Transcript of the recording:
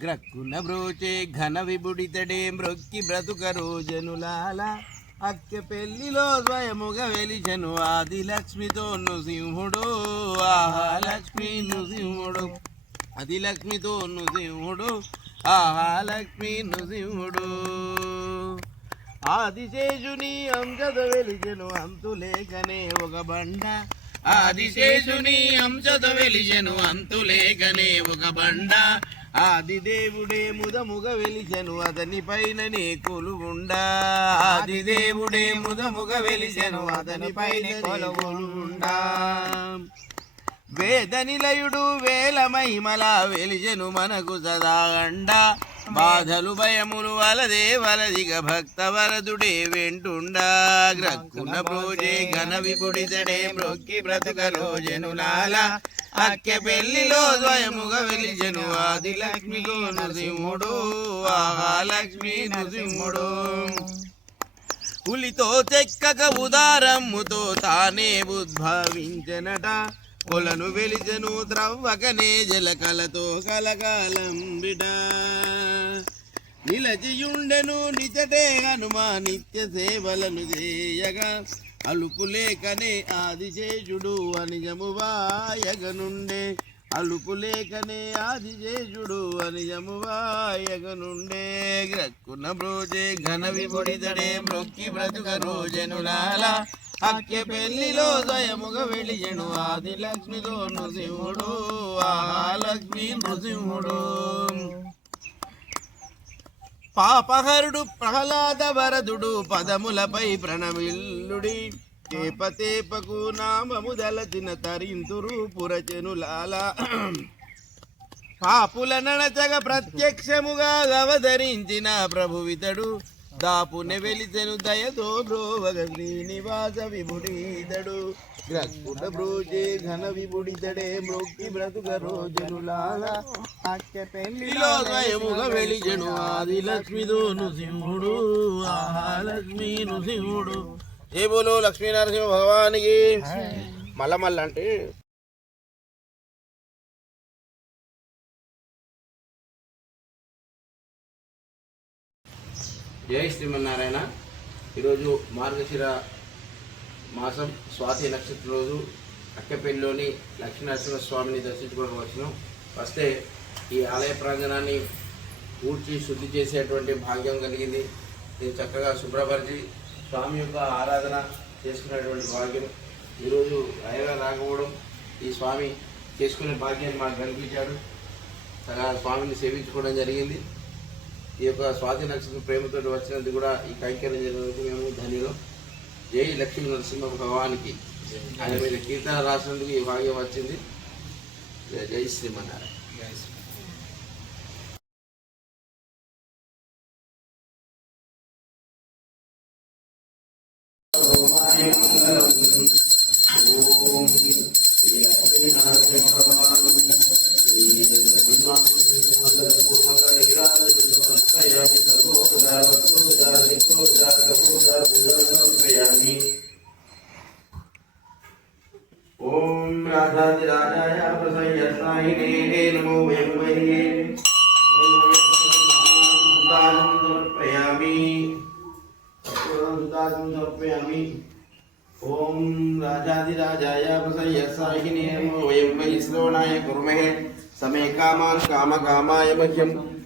గ్రక్కున బ్రోచే ఘన విబుడితడే మ్రొక్కి బ్రతుక రోజనులాల అక్క పెళ్ళిలో స్వయముగా వెలిచను ఆది లక్ష్మితో నృసింహుడు ఆహా లక్ష్మి నృసింహుడు అది లక్ష్మితో నృసింహుడు ఆహా లక్ష్మి నృసింహుడు ఆదిశేషుని అంశద వెలిచెను అంతులేకనే ఒక బండ. ఆదిశేషుని అంశద వెలిచెను అంతులేకనే ఒక బండ. ఆదిదేవుడే ముదముగ వెలిచెను అతని పైననే కొలువుండా. ఆదిదేవుడే ముదముగ వెలిచెను అతని పైన కొలువుండా. వేద నిలయుడు వేల మహిమల వెలిజను మనకు సదా అండ. బాధలు భయములు వలదే వలదిగ భక్త వరదుడే వెంటుండా. గ్రక్కున ప్రోజే ఘన విపుడితడే మ్రొక్కి బ్రతుక రోజనులాల అక్కె పెళ్ళిలో స్వయముగా వెలిజను ఆది లక్ష్మితో నృసింహుడు ఆహా లక్ష్మి నృసింహుడు. పులితో చెక్కక ఉదారమ్ముతో తానే ఉద్భవించనట. కొలను వెలిజను ద్రవ్వకనే జలకలతో కలకాలంబిడ నిలచియుండెను నిచటే హనుమా నిత్య సేవలను చేయగా అలుపు లేకనే ఆదిశేషుడు అనిజమువాయగనుండే అలుపు లేకనే ఆదిశేషుడు అనిజమువాయగనుండే గ్రక్కున బ్రోజే ఘన విబుడితడే మ్రొక్కి బ్రతుక రోజనులాల అక్కె పెళ్ళిలో దయముగ వెలియను ఆది లక్ష్మితో నృసింహుడు ఆ లక్ష్మి నృసింహుడు. పాపహరుడు ప్రహ్లాద వరదుడు పదములపై ప్రణమిల్లుడి. తేపతేపకు నామము దలచిన తరింతురు పురచనులాల పాపుల నడచగ ప్రత్యక్షముగా అవధరించిన ప్రభువితడు. దాపున వెలిసెను దయతో బ్రోవగ శ్రీనివాస విభుడీతడు గ్రక్కుట బ్రోజే ఘన విభుడితడే మ్రొక్కి బ్రతుక రోజులాల అక్కె పెళ్ళిలో వెలిజను ఆది లక్ష్మితో నృసింహుడు ఆహా లక్ష్మీ నృసింహుడు. ఏ బోలో లక్ష్మీ నరసింహ భగవానికి? మల్ల మల్ల అంటే జై శ్రీమన్నారాయణ. ఈరోజు మార్గశిర మాసం స్వాతి నక్షత్రం రోజు. అక్కపల్లిలోని లక్ష్మీనరసింహ స్వామిని దర్శించుకోవడం వచ్చినాం వస్తే ఈ ఆలయ ప్రాంగణాన్ని ఊడ్చి శుద్ధి చేసేటువంటి భాగ్యం కలిగింది. ఇది చక్కగా శుభ్రపరిచి స్వామి యొక్క ఆరాధన చేసుకునేటువంటి భాగ్యం. ఈరోజు అయ్యగా రాకపోవడం ఈ స్వామి చేసుకునే భాగ్యాన్ని మాకు కల్పించాడు. సగా స్వామిని సేవించుకోవడం జరిగింది. ఈ యొక్క స్వాతి నక్షత్రం ప్రేమతో వచ్చినందుకు కూడా ఈ కైంకర్యం జరిగినందుకు మేము ధన్యులం. జై లక్ష్మీ నరసింహ భగవానికి. ఆయన మీద కీర్తన రాసినందుకు ఈ భాగ్యం వచ్చింది. జై- జై శ్రీమన్నారాయణ. ఓం नमामि ॐ राजाधिराजाय प्रसय्यसाहिने वयं वै श्रोणाय कुर्महे। समे कामान् कामकामाय मह्यम्।